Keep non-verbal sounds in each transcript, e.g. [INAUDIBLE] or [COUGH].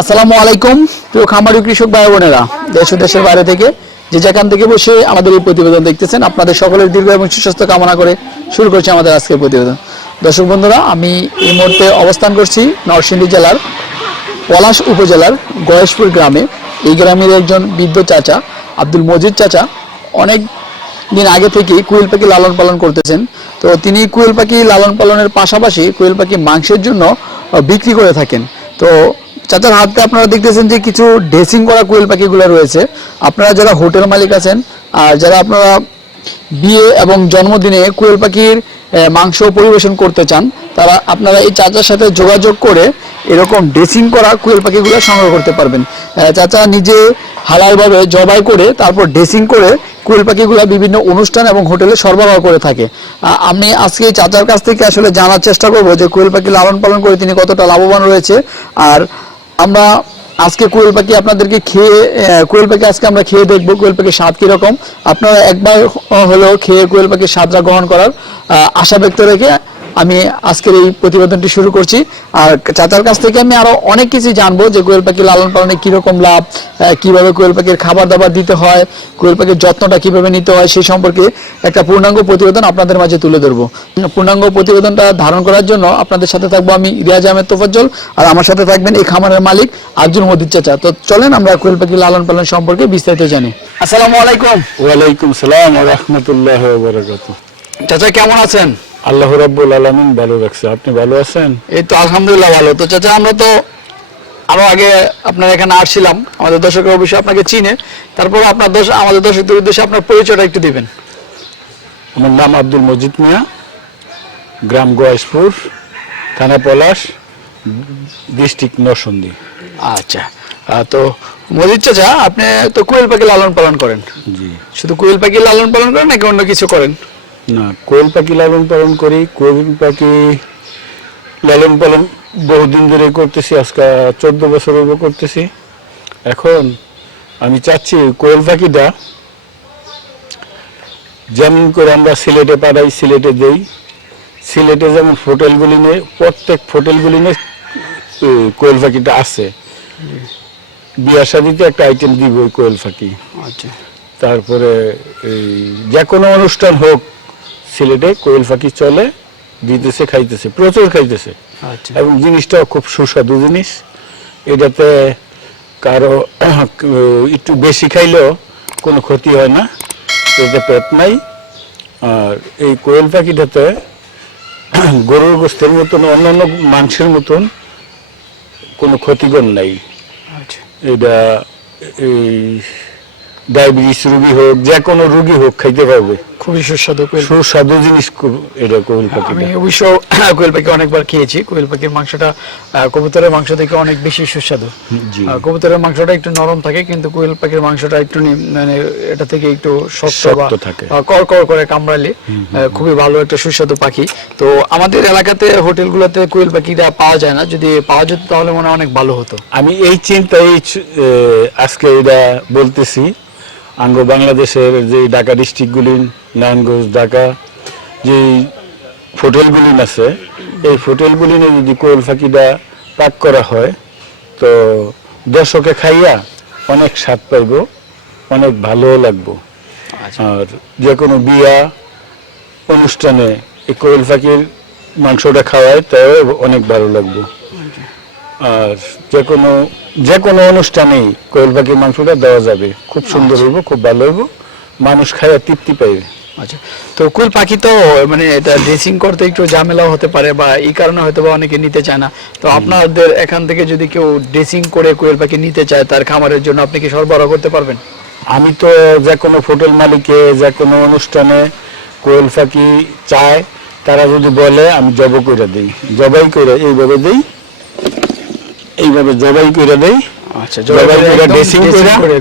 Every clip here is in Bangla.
আসসালামু আলাইকুম, প্রিয় খামারি কৃষক ভাই বোনেরা, দেশ ও দেশের বাইরে থেকে যে যেখান থেকে বসে আমাদের এই প্রতিবেদন দেখতেছেন, আপনাদের সকলের দীর্ঘ এবং সুস্বাস্থ্য কামনা করে শুরু করছি আমাদের আজকের প্রতিবেদন। দর্শক বন্ধুরা, আমি এই মুহূর্তে অবস্থান করছি নরসিংদী জেলার পলাশ উপজেলার গয়েশপুর গ্রামে। এই গ্রামের একজন বৃদ্ধ চাচা, আব্দুল মজিদ চাচা, অনেক দিন আগে থেকেই কুয়েল পাখি লালন পালন করতেছেন। তো তিনি কুয়েল পাখি লালন পালনের পাশাপাশি কুয়েল পাখি মাংসের জন্য বিক্রি করে থাকেন। তো চাচার হাতে আপনারা দেখতেছেন যে কিছু ড্রেসিং করা কুইল পাখিগুলো রয়েছে। আপনারা যারা হোটেল মালিক আছেন, আর যারা আপনারা বিয়ে এবং জন্মদিনে কোয়েল পাখির মাংস পরিবেশন করতে চান, তারা আপনারা এই চাচার সাথে যোগাযোগ করে এরকম ড্রেসিং করা কোয়েল পাখিগুলো সংগ্রহ করতে পারবেন। চাচা নিজে হালালভাবে জবাই করে, তারপর ড্রেসিং করে কোয়েল পাখিগুলো বিভিন্ন অনুষ্ঠান এবং হোটেলে সরবরাহ করে থাকে। আমি আজকে চাচার কাছ থেকে আসলে জানার চেষ্টা করব যে কোয়েল পাখি লালন পালন করে তিনি কতটা লাভবান রয়েছে, আর আমরা আজকে কোয়েল পাখি আপনাদেরকে খেয়ে কোয়েল পাখি আজকে আমরা খেয়ে দেখব, কোয়েল পাখির স্বাদ কীরকম। আপনারা একবার হলেও খেয়ে কোয়েল পাখির স্বাদটা গ্রহণ করার আশা ব্যক্ত রেখে আমি আজকের এই প্রতিবেদনটি শুরু করছি। আর চাচার কাছ থেকে আমি আরও অনেক কিছু জানব যে কোয়েল পাখি লালন পালনে কীরকম লাভ কীভাবে কোয়েল পাখির খাবার দাবার দিতে হয় কোয়েল পাখির যত্নটা কীভাবে নিতে হয় সেই সম্পর্কে একটা পূর্ণাঙ্গ প্রতিবেদন আপনাদের মাঝে তুলে ধরবো। পূর্ণাঙ্গ প্রতিবেদনটা ধারণ করার জন্য আপনাদের সাথে থাকব আমি রিয়াজ আহমেদ তোফাজ্জল আর আমার সাথে থাকবেন এই খামারের মালিক আব্দুল মদিদ চাচা। তো চলেন আমরা কোয়েল পাখি লালন পালন সম্পর্কে বিস্তারিত জানি। আসসালামু আলাইকুম। ওয়ালাইকুম সালাম রহমতুল্লাহ চাচা কেমন আছেন? আল্লাহ রাব্বুল আলামিন ভালো রাখছে। আপনি ভালো আছেন? এই তো আলহামদুলিল্লাহ ভালো। তো চাচা আমরা তো আরও আগে আপনার এখানে আসছিলাম আমাদের দর্শকের অবশ্যই আপনাকে চিনে। তারপর আপনার দর্শক আমাদের দর্শকদের উদ্দেশ্যে আপনার পরিচয়টা একটু দিবেন। আমার নাম আব্দুল মজিদ মিয়া গ্রাম গয়েশপুর থানা পলাশ ডিস্ট্রিক্ট নরসন্দী। আচ্ছা। তো মজিদ চাচা আপনি তো কোয়েল পাখি লালন পালন করেন। জি। শুধু কোয়েল পাখি লালন পালন করেন নাকি অন্য কিছু করেন? না। কোয়েল পাখি লালন পালন করি কোয়েল পাখি লালন পালন বহুদিন ধরে করতেছি আজকে চোদ্দ বছর হলো করতেছি। এখন আমি চাচ্ছি কোয়েল পাখিটা যেমন করে আমরা সিলেটে পাঠাই সিলেটে দেই। সিলেটে যেমন হোটেলগুলি নেই প্রত্যেক হোটেলগুলি নেই কোয়েল পাখিটা আছে। বিয়ার শাদিতে একটা আইটেম দিব ওই কোয়েল পাখি। আচ্ছা। তারপরে এই যে কোনো অনুষ্ঠান হোক সিলেটে কোয়েল পাখি চলে দিতেছে খাইতেছে প্রচুর খাইতেছে। আচ্ছা। এবং জিনিসটাও খুব সুস্বাদু জিনিস। এটাতে কারও [CLEARS THROAT] একটু বেশি খাইলেও কোনো ক্ষতি হয় না। এতে পেট নাই। আর এই কোয়েল পাখিটাতে [CLEARS THROAT] গরুর গোস্তের মতন অন্যান্য মাংসের মতন কোনো ক্ষতিকর নাই। আচ্ছা। এটা এই ডায়াবেটিস রুগী হোক যে কোনো রুগী হোক খাইতে পারবে। খুবই সুস্বাদু কোয়েল সুস্বাদু জিনিস এটা কোয়েল আমি অবশ্য [COUGHS] কোয়েল পাখি অনেকবার খেয়েছি। কোয়েল পাখির মাংসটা কবুতরের মাংস থেকে অনেক বেশি সুস্বাদু। কবুতরের মাংসটা একটু নরম থাকে কিন্তু কোয়েল পাখির মাংসটা একটু মানে এটা থেকে একটু শক্ত বা। আহ, কর কামড়ালে খুবই ভালো একটা সুস্বাদু পাখি। তো আমাদের এলাকাতে হোটেলগুলোতে কোয়েল পাখিটা পাওয়া যায় না। যদি পাওয়া যেত তাহলে মনে হয় অনেক ভালো হতো। আমি এই চিন্তায় ছ- এ, আজকে এটা বলতেছি। আঙ্গ বাংলাদেশের যে ঢাকা ডিস্ট্রিক্টগুলি নারায়ণগঞ্জ ঢাকা যে হোটেলগুলি আছে এই হোটেলগুলি যদি কোয়েল পাখিটা পাক করা হয় তো দর্শকে খাইয়া অনেক স্বাদ পাইব অনেক ভালো লাগবো। আর যে কোনো বিয়া অনুষ্ঠানে এই কোয়েল পাখির মাংসটা খাওয়ায় তাও অনেক ভালো লাগবে। আর যে কোনো যে কোনো অনুষ্ঠানেই কোয়েল পাখির মাংসটা দেওয়া যাবে। খুব সুন্দর হইব খুব ভালো হইব মানুষ খাইয়া তৃপ্তি পাইবে। আচ্ছা। তো কুল পাখি তো মানে এটা ড্রেসিং করতে একটু ঝামেলাও হতে পারে বা এই কারণে হয়তো বা অনেকে নিতে চায় না। তো আপনাদের এখান থেকে যদি কেউ ড্রেসিং করে কোয়েল পাখি নিতে চায় তার খামারের জন্য আপনি কি সরবরাহ করতে পারবেন? আমি তো যে কোনো হোটেল মালিকে যে কোনো অনুষ্ঠানে কোয়েল পাখি চায় তারা যদি বলে আমি জব করে দিই। জবাই করে এইভাবে দিই। এইভাবে জবাই করে দেই। আচ্ছা জবাই করে ড্রেসিং করে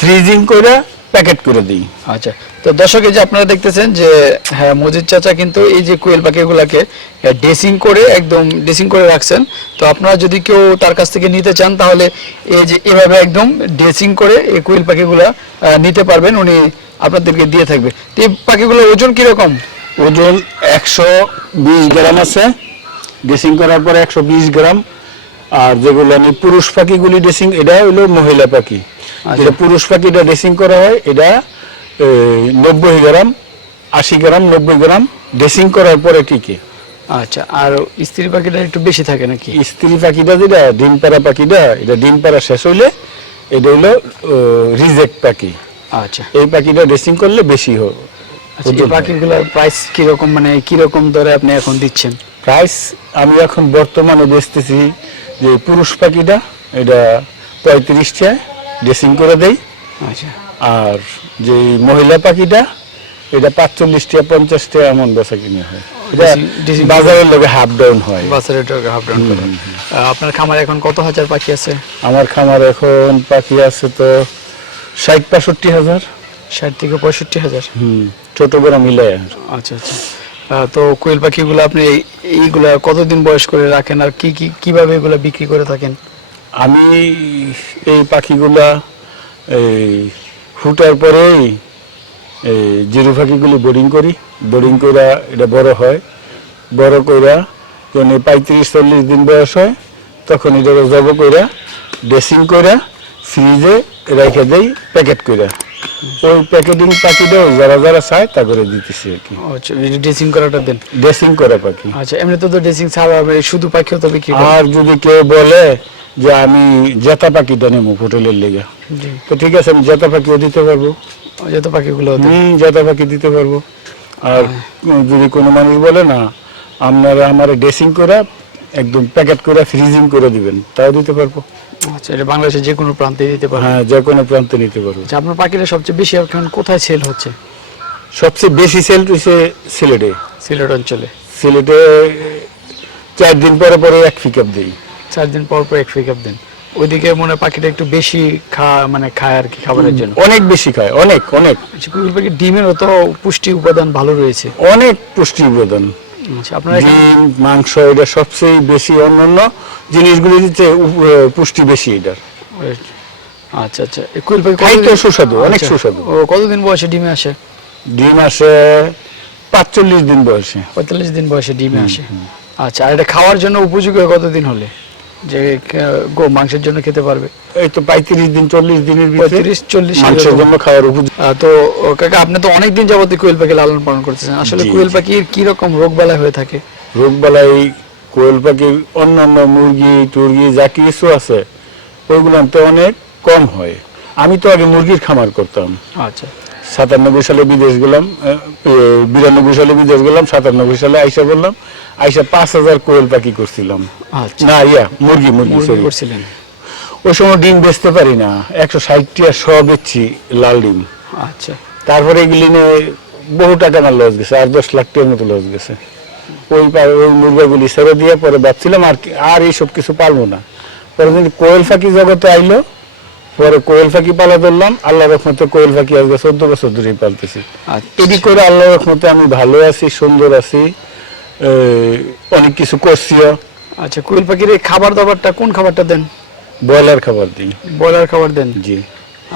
ফ্রিজিং করে প্যাকেট করে দিই। আচ্ছা তো দর্শক এই যে আপনারা দেখতেছেন যে হ্যাঁ মজিদ চাচা কিন্তু এই যে কোয়েল পাখিগুলাকে ড্রেসিং করে একদম ড্রেসিং করে রাখছেন। তো আপনারা যদি কেউ তার কাছ থেকে নিতে চান তাহলে এই যে এভাবে একদম ড্রেসিং করে এই কোয়েল পাখিগুলা নিতে পারবেন। উনি আপনাদেরকে দিয়ে থাকবে। তো এই পাখিগুলোর ওজন কীরকম? ওজন একশো বিশ গ্রাম আছে। ড্রেসিং করার পর একশো বিশ গ্রাম। আর যেগুলো আমি পুরুষ পাখিগুলি ড্রেসিং এটা হলো মহিলা পাখি। যেটা পুরুষ পাখিটা ড্রেসিং করা হয় এটা নব্বই গ্রাম আশি গ্রাম নব্বই গ্রাম ড্রেসিং করার পরে টিকে আচ্ছা আর স্ত্রী পাখিটা একটু বেশি থাকে নাকি? স্ত্রী পাখিটা যেটা ডিম পাড়া পাখিটা এটা ডিম পাড়া শেষ হইলে এটা হলো রিজেক্ট পাখি। আচ্ছা। এই পাখিটা ড্রেসিং করলে বেশি হবে আচ্ছা এই পাখিগুলোর প্রাইস কীরকম মানে কীরকম দরে আপনি এখন দিচ্ছেন? প্রাইস আমি এখন বর্তমানে বেচতেছি যে পুরুষ পাখিটা এটা পঁয়ত্রিশটা ড্রেসিং করে দেই। আচ্ছা। আর যে মহিলা পাখিটা এটা পাঁচচল্লিশটা পঞ্চাশটা এমন বেচা কিনে হয়। বাজারের লোকে হাফ ডাউন হয়। বাজারে টাকা হাফ ডাউন করে। আপনার খামারে এখন কত হাজার পাখি আছে? আমার খামার এখন পাখি আছে তো ষাট পঁয়ষট্টি হাজার। ষাট থেকে পঁয়ষট্টি হাজার? হুম ছোট বড় মিলে আচ্ছা আচ্ছা। তো কোয়েল পাখিগুলো আপনি এই- এইগুলা কতদিন বয়স করে রাখেন আর কি কি কীভাবে এগুলা বিক্রি করে থাকেন? আমি এই পাখিগুলা এই ফুটার পরেই এই জিরো পাখিগুলি বোর্ডিং করি। বোর্ডিং কইরা এটা বড় হয়। বড় কইরা যখন পঁয়ত্রিশ চল্লিশ দিন বয়স হয় তখন এটা জব কইরা ড্রেসিং কইরা ফ্রিজে রেখে দেই প্যাকেট কইরা। ওই প্যাকেটিং পাখিটাও যারা যারা চায় তা করে দিতেছি আর কি। আচ্ছা ড্রেসিং করাটা দেন? ড্রেসিং করা পাখি। আচ্ছা এমনি তো ড্রেসিং ছাড়া হবে, শুধু পাখিও তো বিক্রি করেন আর যদি কেউ বলে যে আমি জেতা পাখিটা নেব হোটেলের লেগে। তো ঠিক আছে আমি জেতা পাখিও দিতে পারব। যত পাখিগুলো হুম জেতা পাখি দিতে পারব। আর যদি কোনো মানুষ বলে না আপনারা আমার ড্রেসিং করে একদম প্যাকেট করে ফ্রিজিং করে দিবেন তাও দিতে পারব। আচ্ছা এটা বাংলাদেশের যে কোনো প্রান্তে দিতে পারেন হ্যাঁ যে কোনো প্রান্তে নিতে পারব। আচ্ছা আপনার পাখিটা সবচেয়ে বেশি এখন কোথায় সেল হচ্ছে? সবচেয়ে বেশি সেল হচ্ছে সিলেটে। সিলেট অঞ্চলে। সিলেটে চার দিন পরে পরে এক পিক আপ দিই। চার দিন পর পর এক পিক আপ দেন। ওইদিকে মনে হয় পাখিটা একটু বেশি খা মানে খায় আর কি খাবারের জন্য। অনেক বেশি খায় অনেক অনেক। আচ্ছা কুকুর পাখির ডিমেরও তো পুষ্টি উপাদান ভালো রয়েছে। অনেক পুষ্টি উপাদান। আচ্ছা মাংস এটা সবচেয়ে বেশি অন্যান্য জিনিসগুলি দিতে পুষ্টি বেশি এটার। আচ্ছা আচ্ছা কুইল পাখি খাইতে সুস্বাদু অনেক আচ্ছা। সুস্বাদু। ও কতদিন বয়সে ডিমে আসে? ডিম আসে পাঁচচল্লিশ দিন বয়সে। পঁয়তাল্লিশ দিন বয়সে ডিমে আসে। আচ্ছা আর এটা খাওয়ার জন্য উপযোগী কতদিন হলে? যে গো মাংসের জন্য খেতে পারবে। এই তো পঁয়ত্রিশ দিন চল্লিশ দিনের পঁয়ত্রিশ চল্লিশ মাংসের জন্য খাওয়ার উপযোগী। আহ, তো কাকা আপনি তো অনেকদিন যাবত কোয়েল পাখি লালন পালন করতেছেন। আসলে কোয়েল। পাখির কি রকম রোগ বালাই হয়ে থাকে? রোগ রোগবালাই কোয়েল পাখি অন্যান্য মুরগি টুরগি যা কিছু আছে ওইগুলো তো অনেক কম হয়। আমি তো আগে মুরগির খামার করতাম। আচ্ছা। সাতানব্বই সালে বিদেশ গেলাম বিরানব্বই সালে বিদেশ গেলাম সাতানব্বই সালে আইসা বললাম আইসা পাঁচ হাজার কোয়েল পাখি করছিলাম। আচ্ছা। না ইয়া মুরগি মুরগি করছিলেন। ওই সময় ডিম বেচতে পারি না একশো ষাটটি আর সব বেচছি লাল ডিম। আচ্ছা। তারপরে এগুলি নিয়ে বহু টাকা আমার লস গেছে আর দশ লাখ টাকার মতো লস গেছে। ওই ওই মুরগাগুলি ছেড়ে দিয়ে পরে ভাবছিলাম আর কি- আর এইসব কিছু পারব না। পরে যদি কোয়েল পাখি জগতে আইলো পরে কোয়েল পাখি পালা ধরলাম আল্লাহ রহমতে কোয়েল পাখি আজকে চোদ্দ বছর ধরেই পালতেছি। আচ্ছা। এদিক করে আল্লাহ রহমতে আমি ভালো আছি সুন্দর আছি অনেক কিছু করছিও আচ্ছা কোয়েল পাখির এই খাবার দাবারটা কোন খাবারটা দেন? ব্রয়লার খাবার দিই। ব্রয়লার খাবার দেন? জি।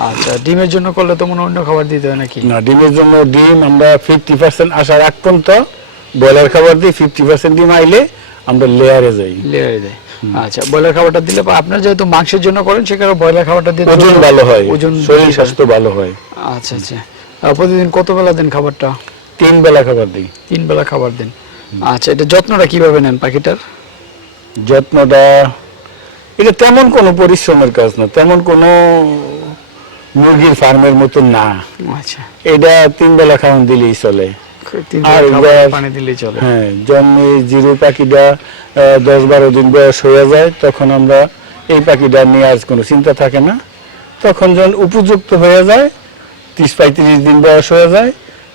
আচ্ছা ডিমের জন্য করলে তো মনে অন্য খাবার দিতে হয় নাকি? না ডিমের জন্য ডিম আমরা ফিফটি পার্সেন্ট আসার আগ পর্যন্ত ব্রয়লার খাবার দিই ফিফটি পার্সেন্ট ডিম আইলে আমরা লেয়ারে যাই। লেয়ারে দেয় আচ্ছা ব্রয়লার খাবারটা দিলে আপনার যেহেতু মাংসের জন্য করেন সেখানে ব্রয়লার খাবারটা দিয়ে ওজন ভালো হয় ওজন শরীর স্বাস্থ্য ভালো হয়। আচ্ছা আচ্ছা। প্রতিদিন কত বেলা দেন খাবারটা? তিন বেলা খাবার দিই। তিন বেলা খাবার দেন। আচ্ছা এটা যত্নটা কীভাবে নেন পাখিটার? যত্নটা এটা তেমন কোনো পরিশ্রমের কাজ না তেমন কোনো মুরগির ফার্মের মতো না। আচ্ছা। এটা তিন বেলা খাওয়ান দিলেই চলে। আর বেলা খাবার এবার- পানি দিলেই চলে। হ্যাঁ জন্মে জিরো পাখিটা দশ বারো দিন বয়স হয়ে যায় তখন আমরা এই পাখিটা নিয়ে আজ কোনো চিন্তা থাকে না। তখন যখন উপযুক্ত হয়ে যায় ত্রিশ পঁয়ত্রিশ দিন বয়স হয়ে যায়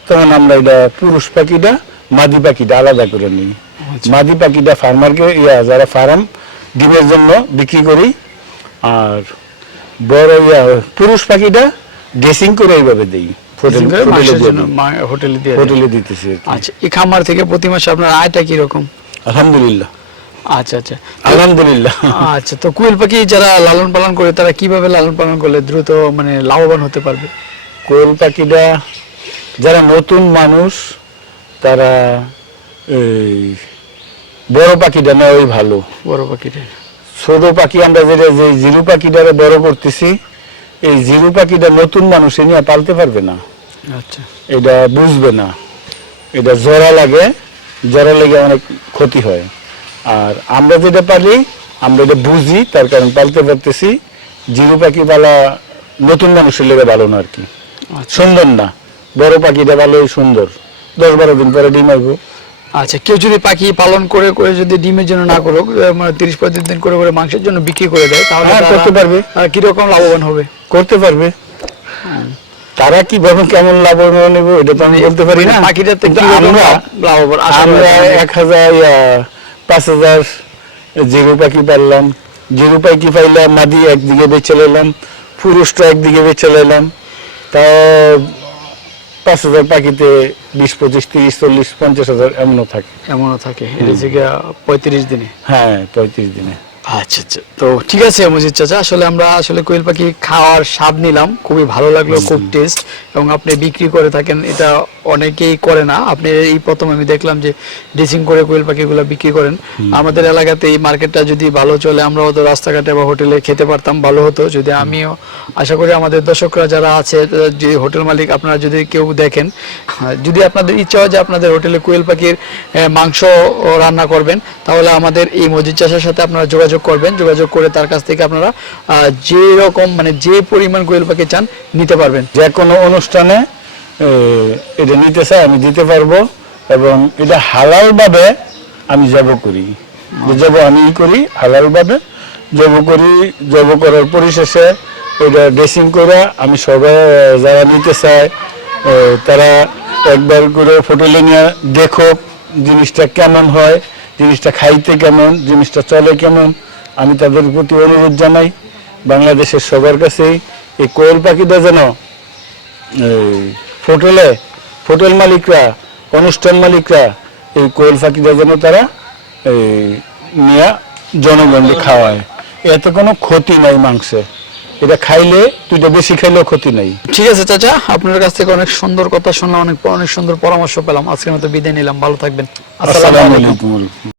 তখন আমরা এটা পুরুষ পাখিটা মাদি পাখিটা আলাদা করে নিই। আচ্ছা। মাদি পাখিটা ফার্মারকে ইয়া যারা ফার্ম ডিমের জন্য বিক্রি করি আর বড় ইয়া পুরুষ পাখিটা ড্রেসিং করে এইভাবে দিই। হোটেলে দিয়ে হোটেলে দিতেছি আচ্ছা এই খামার থেকে প্রতি মাসে আপনার আয়টা কি রকম আলহামদুলিল্লাহ। আচ্ছা আচ্ছা। আলহামদুলিল্লাহ। আচ্ছা তো কুয়েল পাখি যারা লালন পালন করে তারা কীভাবে লালন পালন করলে দ্রুত মানে লাভবান হতে পারবে? কোয়েল পাখিটা যারা নতুন মানুষ তারা এই বড় পাখিটা নেওয়াই ভালো। বড় পাখিটা। ছোট পাখি আমরা যেটা যে জিরু পাখিটারে বড় করতেছি এই জিরু পাখিটা নতুন মানুষ নিয়ে পালতে পারবে না। আচ্ছা। এটা বুঝবে না। এটা জরা লাগে জরা লেগে অনেক ক্ষতি হয়। আর আমরা যেটা পালি আমরা এটা বুঝি তার কারণ পালতে পারতেছি। জিরু পাখি পালা নতুন মানুষের লেগে ভালো না আর কি। সুন্দর না। বড় পাখিটা ভালো সুন্দর। দশ বারো দিন পরে ডিম আসব আচ্ছা কেউ যদি পাখি পালন করে করে যদি ডিমের জন্য না করুক মানে তিরিশ পঁয়ত্রিশ দিন করে করে মাংসের জন্য বিক্রি করে দেয় তাহলে হ্যাঁ, করতে পারবে। কীরকম লাভবান হবে? করতে পারবে। তারা কি ভাবে কেমন লাভবান নেব এটা তো আমি বলতে পারি না। তো কীরকম আমরা লাভ- লাভবান আমরা এক হাজার পাঁচ হাজার জিরো পাখি পারলাম জিরো পাখি পাইলাম মাদি একদিকে বেচে নিলাম পুরুষটা একদিকে বেচে নিলাম তা পাঁচ হাজার পাখিতে বিশ পঁচিশ তিরিশ চল্লিশ পঞ্চাশ হাজার এমনও থাকে। এমনও থাকে। এটা থেকে পঁয়ত্রিশ দিনে। হ্যাঁ পঁয়ত্রিশ দিনে। আচ্ছা আচ্ছা। তো ঠিক আছে মজিদ চাচা আসলে আমরা আসলে কোয়েল পাখি খাওয়ার স্বাদ নিলাম। খুবই ভালো লাগল খুব টেস্ট এবং আপনি বিক্রি করে থাকেন এটা অনেকেই করে না। আপনি এই প্রথম আমি দেখলাম যে ড্রেসিং করে কোয়েল পাখিগুলো বিক্রি করেন। আমাদের এলাকাতে এই মার্কেটটা যদি ভালো চলে আমরা হয়তো রাস্তাঘাটে বা হোটেলে খেতে পারতাম ভালো হতো। যদি আমিও আশা করি আমাদের দর্শকরা যারা আছে যে হোটেল মালিক আপনারা যদি কেউ দেখেন যদি আপনাদের ইচ্ছা হয় যে আপনাদের হোটেলে কোয়েল পাখির মাংস রান্না করবেন তাহলে আমাদের এই মসজিদ চাষের সাথে আপনারা যোগাযোগ করবেন। যোগাযোগ করে তার কাছ থেকে আপনারা যে রকম মানে যে পরিমাণ কোয়েল পাখি চান নিতে পারবেন। যে কোনো অনুষ্ঠানে এটা নিতে চাই, আমি দিতে পারব এবং এটা হালাল ভাবে আমি জব করি। যে জব আমি করি হালাল ভাবে জব করি, জব করার পরিশেষে এটা ড্রেসিং করে আমি সবাই, যারা নিতে চায় তারা একবার করে হোটেলে নিয়ে দেখো জিনিসটা কেমন হয়, জিনিসটা খাইতে কেমন, জিনিসটা চলে কেমন। আমি তাদের প্রতি অনুরোধ জানাই, বাংলাদেশের সবার কাছেই এই কোয়েল পাখিটা যেন এই হোটেলে হোটেল মালিকরা অনুষ্ঠান মালিকরা এই কোয়েল পাখিটা যেন তারা এই নিয়ে জনগণকে খাওয়ায়। এতে কোনো ক্ষতি নাই মাংসে। এটা খাইলে দুইটা বেশি খাইলেও ক্ষতি নাই। ঠিক আছে চাচা আপনার কাছ থেকে অনেক সুন্দর কথা শুনলাম অনেক অনেক সুন্দর পরামর্শ পেলাম। আজকের মতো বিদায় নিলাম। ভালো থাকবেন। আসসালামু আলাইকুম।